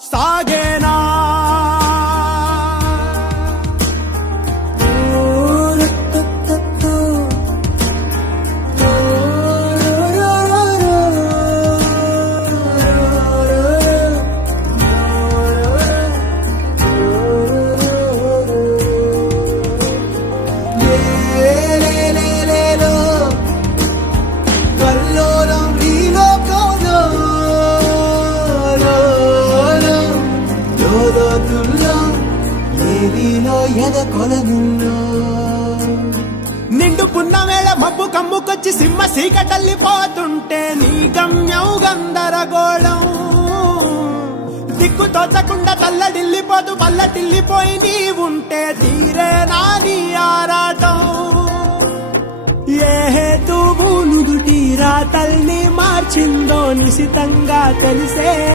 సాగేనా నిండు పున్నవేళ మబ్బు కమ్ముకొచ్చి సింహ సీకటల్లిపోతుంటే నీ గమ్యం గందరగోళం దిక్కు తోచకుండా తల్లడిల్లిపోతూ పల్లటిల్లిపోయి నీ ఉంటే తీరే నాని ఆరాటం ఏ హేతువు నుదుటి రాతల్ని మార్చిందో నిశితంగా తెలిసే